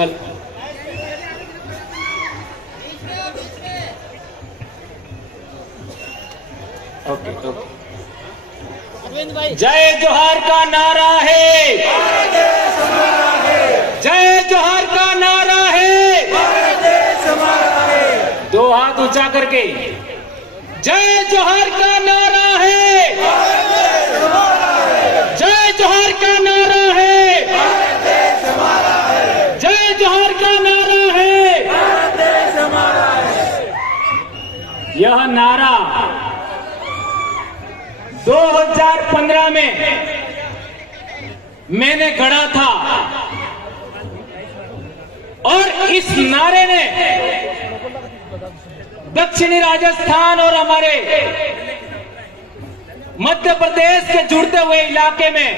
हल okay okay. जय जोहार का नारा है, जय जोहार का नारा है, दो हाथ ऊंचा करके जय जोहार का नारा है, जय जोहार का नारा है, जय जोहार का नारा है। यह नारा 2015 में मैंने गढ़ा था और इस नारे ने दक्षिणी राजस्थान और हमारे मध्य प्रदेश के जुड़ते हुए इलाके में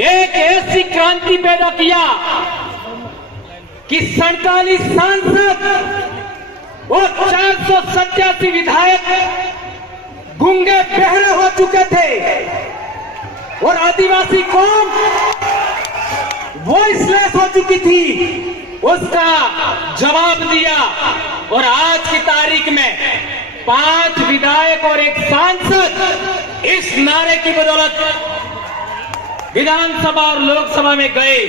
एक ऐसी क्रांति पैदा किया कि 47 सांसद और 487 विधायक गूंगे बहरे हो चुके थे और आदिवासी कौम वॉइसलेस हो चुकी थी। उसका जवाब दिया और आज की तारीख में 5 विधायक और 1 सांसद इस नारे की बदौलत विधानसभा और लोकसभा में गए।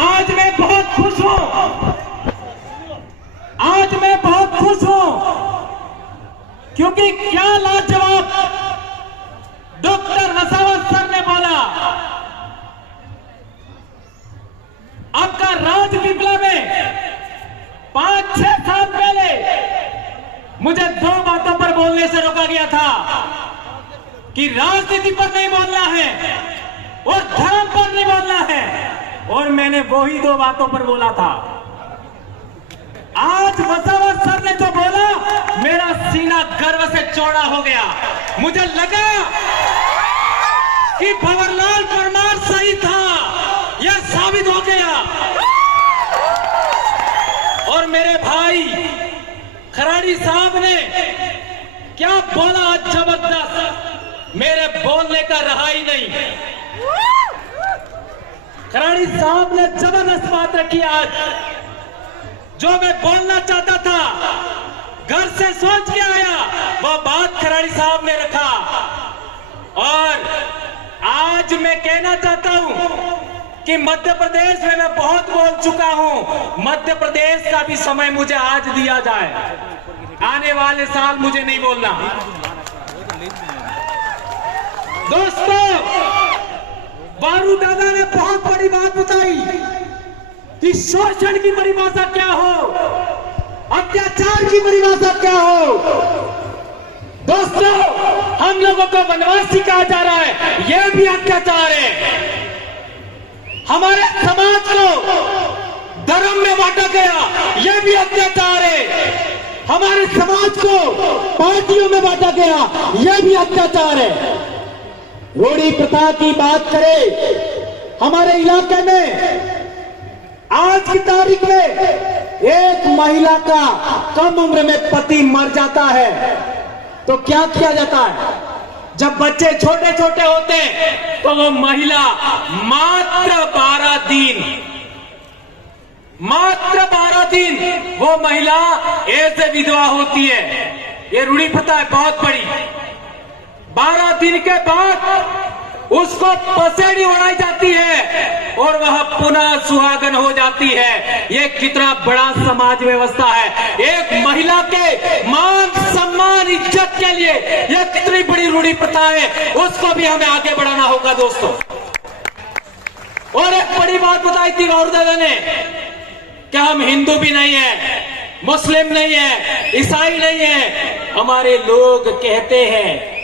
आज मैं बहुत खुश हूं, आज मैं बहुत खुश हूं क्योंकि क्या लाजवाब डॉक्टर वसावत सर ने बोला। आपका राज पिपला में 5-6 साल पहले मुझे 2 बातों पर बोलने से रोका गया था कि राजनीति पर नहीं बोलना है और धर्म पर नहीं बोलना है, और मैंने वही 2 बातों पर बोला था। आज वसावत सर ने जो बोला, मेरा सीना गर्व से चौड़ा हो गया। मुझे लगा कि भंवरलाल परमार सही था, यह साबित हो गया। और मेरे भाई खराड़ी साहब ने क्या बोला आज, जबरदस्त, मेरे बोलने का रहा ही नहीं। खराड़ी साहब ने जबरदस्त बात रखी आज। जो मैं बोलना चाहता था, घर से सोच के आया, वह बात खराड़ी साहब ने रखा। और आज मैं कहना चाहता हूं कि मध्य प्रदेश में मैं बहुत बोल चुका हूं। मध्य प्रदेश का भी समय मुझे आज दिया जाए, आने वाले साल मुझे नहीं बोलना। दोस्तों, बारू दादा ने बहुत बड़ी बात बताई कि शोषण की परिभाषा क्या हो, अत्याचार की परिभाषा क्या हो। दोस्तों, हम लोगों को वनवासी कहा जा रहा है, यह भी अत्याचार है। हमारे समाज को धर्म में बांटा गया, यह भी अत्याचार है। हमारे समाज को पार्टियों में बांटा गया, यह भी अत्याचार है। रूढ़ी प्रथा की बात करें, हमारे इलाके में आज की तारीख में एक महिला का कम उम्र में पति मर जाता है तो क्या किया जाता है? जब बच्चे छोटे छोटे होते हैं तो वो महिला मात्र 12 दिन वो महिला ऐसे विधवा होती है। ये रूढ़ी प्रथा है बहुत बड़ी। 12 दिन के बाद उसको पसेड़ी उड़ाई जाती है और वह पुनः सुहागन हो जाती है। ये कितना बड़ा समाज व्यवस्था है। एक महिला के मान सम्मान इज्जत के लिए यह कितनी बड़ी रूढ़ी प्रथा है, उसको भी हमें आगे बढ़ाना होगा दोस्तों। और एक बड़ी बात बताई थी गौर दादा ने कि हम हिंदू भी नहीं है, मुस्लिम नहीं है, ईसाई नहीं है। हमारे लोग कहते हैं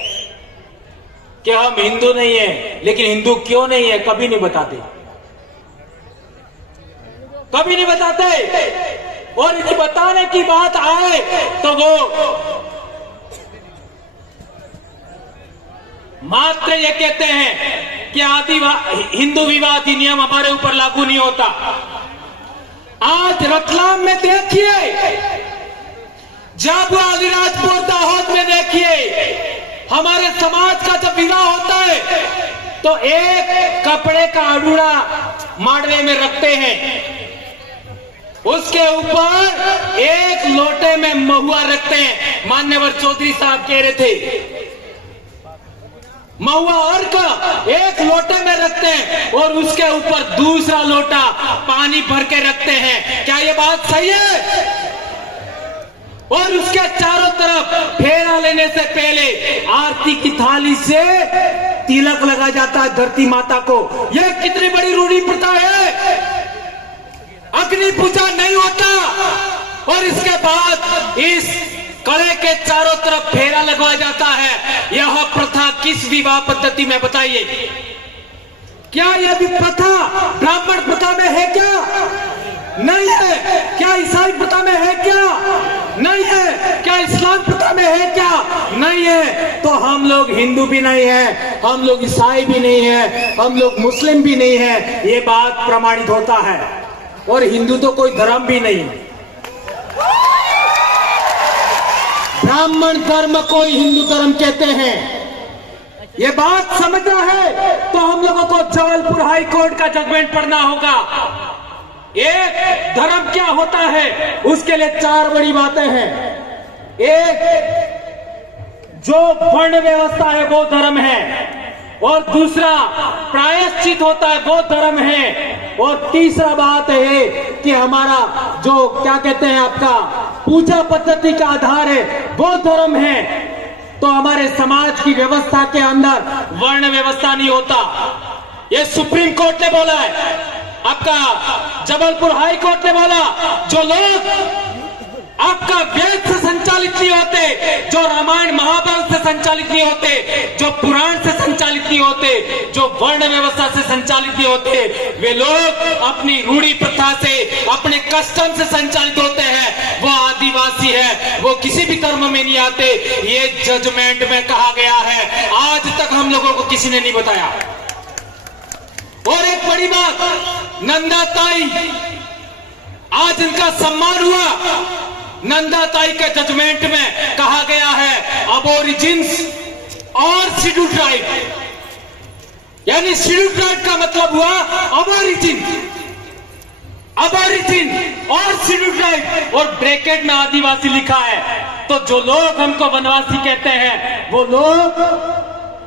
कि हम हिंदू नहीं है, लेकिन हिंदू क्यों नहीं है कभी नहीं बताते, कभी नहीं बताते। और यदि बताने की बात आए तो वो मात्र ये कहते हैं कि हिंदू विवाह अधिनियम हमारे ऊपर लागू नहीं होता। आज रतलाम में देखिए, जाबुआ अलीराजपुर दाहोद में देखिए, हमारे समाज का जब विवाह होता है तो एक कपड़े का अड़ूड़ा माड़वे में रखते हैं, उसके ऊपर एक लोटे में महुआ रखते हैं। मान्यवर चौधरी साहब कह रहे थे महुआ और का एक लोटे में रखते हैं और उसके ऊपर दूसरा लोटा पानी भर के रखते हैं। क्या ये बात सही है? और उसके चारों तरफ फेरा लेने से पहले आरती की थाली से तिलक लगा जाता है धरती माता को। यह कितनी बड़ी रूढ़ी प्रथा है। अग्नि पूजा नहीं होता और इसके बाद इस कड़े के चारों तरफ फेरा लगवाया जाता है। यह प्रथा किस विवाह पद्धति में बताइए? क्या यह भी प्रथा ब्राह्मण प्रथा में है क्या? नहीं है। क्या ईसाई प्रथा में है क्या? नहीं है। क्या इस्लाम प्रथा में है क्या? नहीं है। तो हम लोग हिंदू भी नहीं है, हम लोग ईसाई भी नहीं है, हम लोग मुस्लिम भी नहीं है। ये बात प्रमाणित होता है। और हिंदू तो कोई धर्म भी नहीं है। ब्राह्मण धर्म को हिंदू धर्म कहते हैं। ये बात समझना है तो हम लोगों को जबलपुर हाई कोर्ट का जजमेंट पढ़ना होगा। एक धर्म क्या होता है उसके लिए 4 बड़ी बातें हैं। एक, जो वर्ण व्यवस्था है वो धर्म है, और दूसरा प्रायश्चित होता है वो धर्म है, और तीसरा बात है कि हमारा जो क्या कहते हैं आपका पूजा पद्धति का आधार है वो धर्म है। तो हमारे समाज की व्यवस्था के अंदर वर्ण व्यवस्था नहीं होता। ये सुप्रीम कोर्ट ने बोला है, आपका जबलपुर हाई कोर्ट ने बोला। जो लोग आपका वेद से संचालित नहीं होते, जो रामायण महाभारत से संचालित नहीं होते, जो पुराण से संचालित नहीं होते, जो वर्ण व्यवस्था से संचालित नहीं होते, वे लोग अपनी रूढ़ी प्रथा से, अपने कस्टम से संचालित होते हैं। वो आदिवासी है, वो किसी भी धर्म में नहीं आते। ये जजमेंट में कहा गया है। आज तक हम लोगों को किसी ने नहीं बताया। और एक बड़ी बात, नंदा ताई, आज इनका सम्मान हुआ। नंदा ताई के जजमेंट में कहा गया है अबोरिजिन्स और शेड्यूल ट्राइब, यानी शेड्यूल ट्राइब का मतलब हुआ अबोरिजिन, अबोरिजिन और शेड्यूल ट्राइब, और ब्रैकेट में आदिवासी लिखा है। तो जो लोग हमको वनवासी कहते हैं वो लोग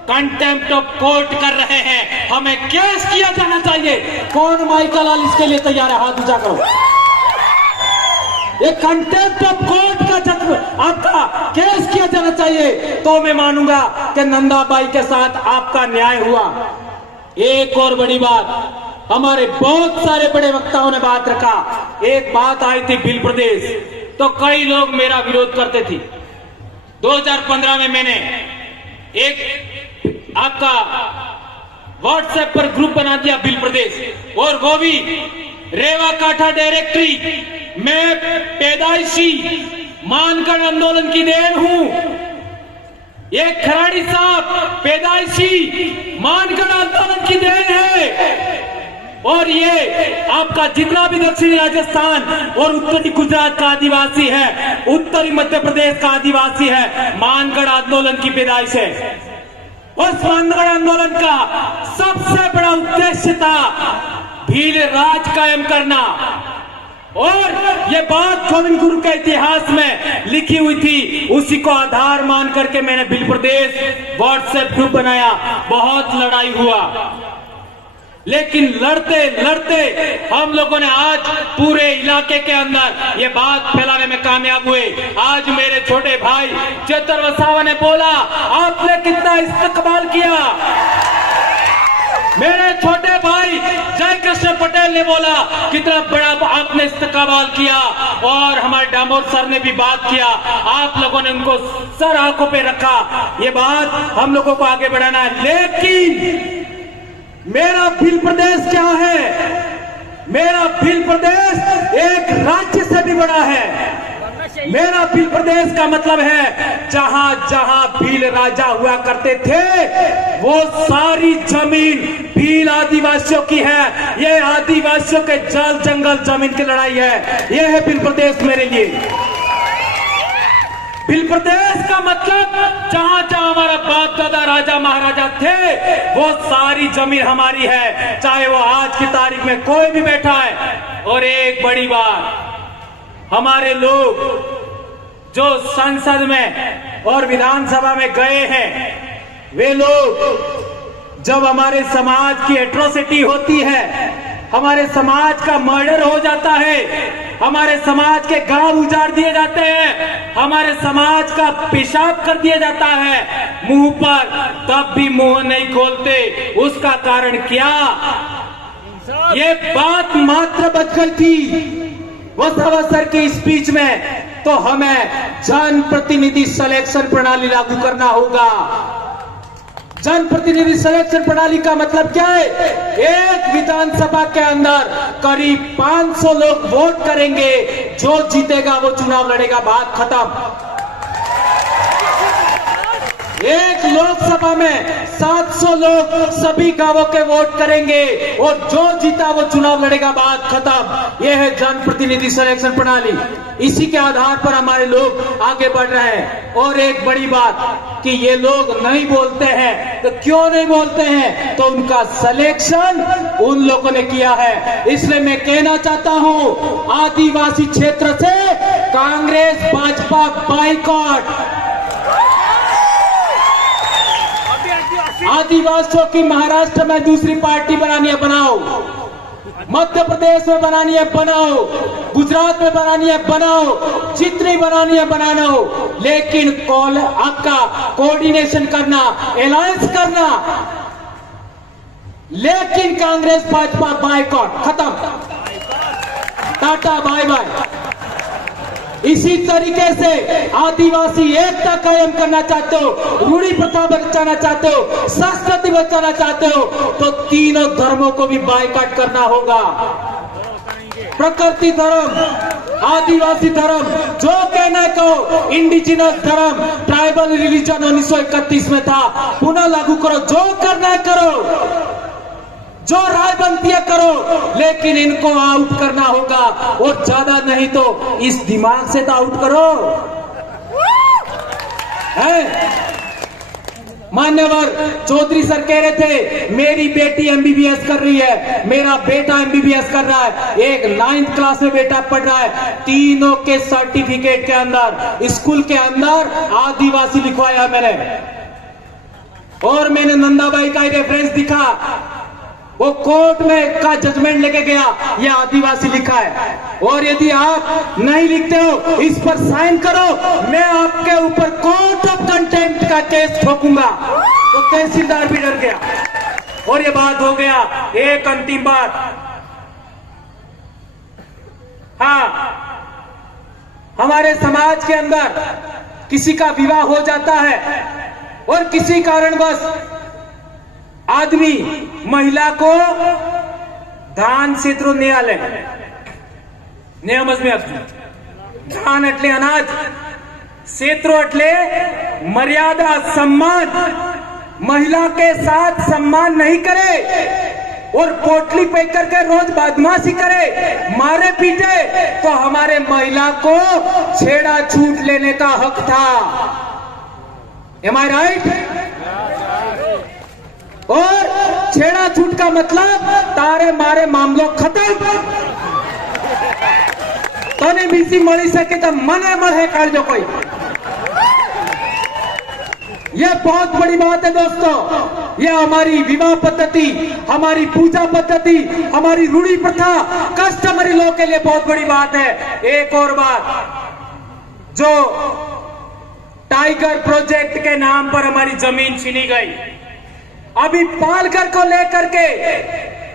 कंटेम्प्ट ऑफ कोर्ट कर रहे हैं। हमें केस किया जाना चाहिए। कौन माइकल लाल इसके लिए तैयार है? हाथ ऊंचा करो। ये कंटेम्प्ट ऑफ कोर्ट का जज आपका केस किया जाना चाहिए, तो मैं मानूंगा कि नंदाबाई के साथ आपका न्याय हुआ। एक और बड़ी बात, हमारे बहुत सारे बड़े वक्ताओं ने बात रखा। एक बात आई थी बिल प्रदेश, तो कई लोग मेरा विरोध करते थे। 2015 में मैंने एक आपका व्हाट्सएप पर ग्रुप बना दिया बिल प्रदेश, और वो भी रेवा काठा डायरेक्टरी। मैं पैदाइशी मानगढ़ आंदोलन की देन हूं। ये खराड़ी साहब पैदाइशी मानगढ़ आंदोलन की देन है, और ये आपका जितना भी दक्षिणी राजस्थान और उत्तरी गुजरात का आदिवासी है, उत्तरी मध्य प्रदेश का आदिवासी है, मानगढ़ आंदोलन की पैदाइश है। और मानगढ़ आंदोलन का सबसे बड़ा उद्देश्य था भील राज कायम करना, और ये बात गोविंद गुरु के इतिहास में लिखी हुई थी। उसी को आधार मान करके मैंने बिल प्रदेश व्हाट्सएप ग्रुप बनाया। बहुत लड़ाई हुआ, लेकिन लड़ते लड़ते हम लोगों ने आज पूरे इलाके के अंदर ये बात फैलाने में कामयाब हुए। आज मेरे छोटे भाई चेतर वसावा ने बोला, आपने कितना इस्तेमाल किया। मेरे छोटे भाई जय कृष्ण पटेल ने बोला, कितना बड़ा आपने इस्तेमाल किया। और हमारे डामोर सर ने भी बात किया, आप लोगों ने उनको सर आंखों पे रखा। ये बात हम लोगों को आगे बढ़ाना है। लेकिन मेरा भील प्रदेश क्या है? मेरा भील प्रदेश एक राज्य से भी बड़ा है। मेरा भील प्रदेश का मतलब है जहां जहां भील राजा हुआ करते थे वो सारी जमीन भील आदिवासियों की है। ये आदिवासियों के जल जंगल जमीन की लड़ाई है। ये है भील प्रदेश मेरे लिए। भिल प्रदेश का मतलब जहां जहां हमारा बाप दादा राजा महाराजा थे वो सारी जमीन हमारी है, चाहे वो आज की तारीख में कोई भी बैठा है। और एक बड़ी बात, हमारे लोग जो संसद में और विधानसभा में गए हैं, वे लोग जब हमारे समाज की एट्रोसिटी होती है, हमारे समाज का मर्डर हो जाता है, हमारे समाज के गांव उजाड़ दिए जाते हैं, हमारे समाज का पेशाब कर दिया जाता है मुंह पर, तब भी मुंह नहीं खोलते। उसका कारण क्या? ये बात मात्र बच गई थी वो अवसर की स्पीच में, तो हमें जनप्रतिनिधि सिलेक्शन प्रणाली लागू करना होगा। जनप्रतिनिधि सिलेक्शन प्रणाली का मतलब क्या है? एक विधानसभा के अंदर करीब 500 लोग वोट करेंगे, जो जीतेगा वो चुनाव लड़ेगा, बात खत्म। एक लोकसभा में 700 लोग सभी गांवों के वोट करेंगे और जो जीता वो चुनाव लड़ेगा, बात खत्म। यह है जनप्रतिनिधि सिलेक्शन प्रणाली। इसी के आधार पर हमारे लोग आगे बढ़ रहे हैं। और एक बड़ी बात कि ये लोग नहीं बोलते हैं, तो क्यों नहीं बोलते हैं? तो उनका सिलेक्शन उन लोगों ने किया है। इसलिए मैं कहना चाहता हूं, आदिवासी क्षेत्र से कांग्रेस भाजपा बाइकॉट। आदिवासियों की महाराष्ट्र में दूसरी पार्टी बनानी है, बनाओ। मध्य प्रदेश में बनानी है, बनाओ। गुजरात में बनानी है, बनाओ। जितनी बनानी है बनाना हो, लेकिन आपका कोऑर्डिनेशन करना, अलायंस करना। लेकिन कांग्रेस भाजपा बाइकॉट, खत्म, टाटा बाय बाय। इसी तरीके से आदिवासी एकता कायम करना चाहते हो, रूढ़ी प्रथा बचाना चाहते हो, संस्कृति बचाना चाहते हो, तो तीनों धर्मों को भी बाइकॉट करना होगा। प्रकृति धर्म, आदिवासी धर्म, जो कहना कहो, इंडिजिनस धर्म, ट्राइबल रिलीजन 1931 में था, पुनः लागू करो। जो करना है करो, जो राय बनती है करो, लेकिन इनको आउट करना होगा। और ज्यादा नहीं तो इस दिमाग से तो आउट करो। है मान्यवर चौधरी सर कह रहे थे, मेरी बेटी एमबीबीएस कर रही है, मेरा बेटा एमबीबीएस कर रहा है, एक 9th क्लास में बेटा पढ़ रहा है। तीनों के सर्टिफिकेट के अंदर, स्कूल के अंदर आदिवासी लिखवाया मैंने। और मैंने नंदाबाई का रेफरेंस दिखा, वो कोर्ट में का जजमेंट लेके गया, ये आदिवासी लिखा है। और यदि आप नहीं लिखते हो, इस पर साइन करो, मैं आपके ऊपर कोर्ट ऑफ कंटेम्प्ट का केस ठोकूंगा। तो तहसीलदार भी डर गया और ये बात हो गया। एक अंतिम बात, हाँ, हमारे समाज के अंदर किसी का विवाह हो जाता है और किसी कारणवश आदमी महिला को दान क्षेत्रों ने आले नियमज में दान एटले अनाज, क्षेत्रों एटले मर्यादा, सम्मान। महिला के साथ सम्मान नहीं करे और पोटली पे करके रोज बदमाशी करे, मारे पीटे, तो हमारे महिला को छेड़ा छूट लेने का हक था। एम आई राइट? और छेड़ा छूट का मतलब तारे मारे मामलों खत्म। तो नहीं बीसी मળી सके तो मने મળે काढजो कोई। यह बहुत बड़ी बात है दोस्तों। यह हमारी विवाह पद्धति, हमारी पूजा पद्धति, हमारी रूढ़ी प्रथा, कस्टमरी लॉ के लिए बहुत बड़ी बात है। एक और बात, जो टाइगर प्रोजेक्ट के नाम पर हमारी जमीन छीनी गई, अभी पालघर को लेकर के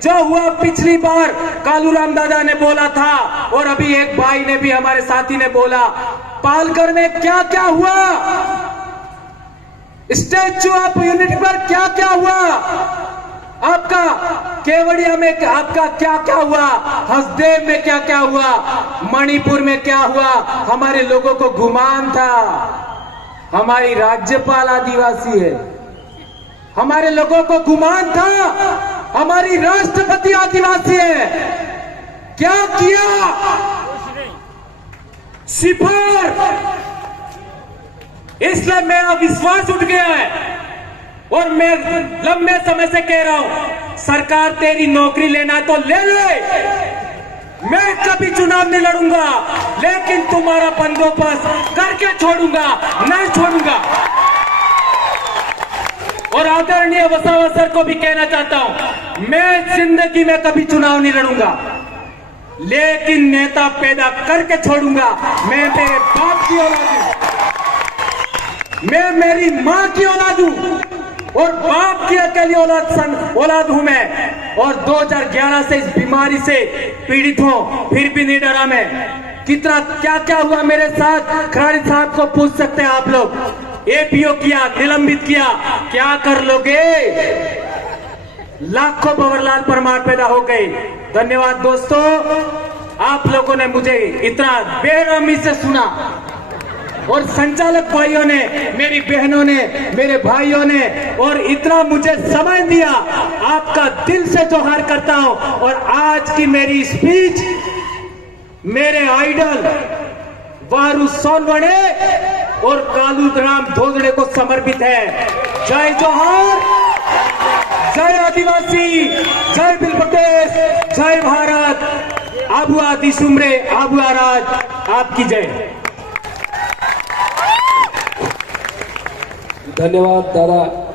जो हुआ, पिछली बार कालूराम दादा ने बोला था और अभी एक भाई ने भी, हमारे साथी ने बोला, पालघर में क्या क्या हुआ, स्टैच्यू ऑफ यूनिटी पर क्या क्या हुआ, आपका केवड़िया में आपका क्या क्या हुआ, हसदेव में क्या क्या हुआ, मणिपुर में क्या हुआ। हमारे लोगों को गुमान था हमारी राज्यपाल आदिवासी है, हमारे लोगों को गुमान था हमारी राष्ट्रपति आदिवासी है। क्या किया? सिफर इसलिए मेरा विश्वास उठ गया है और मैं लंबे समय से कह रहा हूं, सरकार तेरी नौकरी लेना है तो ले ले, मैं कभी चुनाव नहीं लड़ूंगा, लेकिन तुम्हारा बंदोबस्त करके छोड़ूंगा, नहीं छोड़ूंगा। और आदरणीय वसावा सर को भी कहना चाहता हूं, मैं जिंदगी में कभी चुनाव नहीं लड़ूंगा, लेकिन नेता पैदा करके छोड़ूंगा। मैं मेरे बाप की औलाद हूं, मैं मेरी मां की औलाद हूं और बाप की अकेली औलाद हूं मैं। और 2011 से इस बीमारी से पीड़ित हूं, फिर भी नहीं डरा मैं। कितना क्या क्या हुआ मेरे साथ, खराड़ी साहब को पूछ सकते हैं आप लोग। एपीओ किया, निलंबित किया, क्या कर लोगे? लाखों भंवरलाल परमार पैदा हो गए। धन्यवाद दोस्तों, आप लोगों ने मुझे इतना बेरहमी से सुना और संचालक भाइयों ने, मेरी बहनों ने, मेरे भाइयों ने और इतना मुझे समय दिया। आपका दिल से जोहार करता हूं। और आज की मेरी स्पीच मेरे आइडल वारू सोनवणे और कालूराम धोदड़े को समर्पित है। जय जोहार, जय आदिवासी, जय बिल प्रदेश, जय भारत। आबुआ दिसुमरे, आबुआ राज, आपकी जय। धन्यवाद दादा।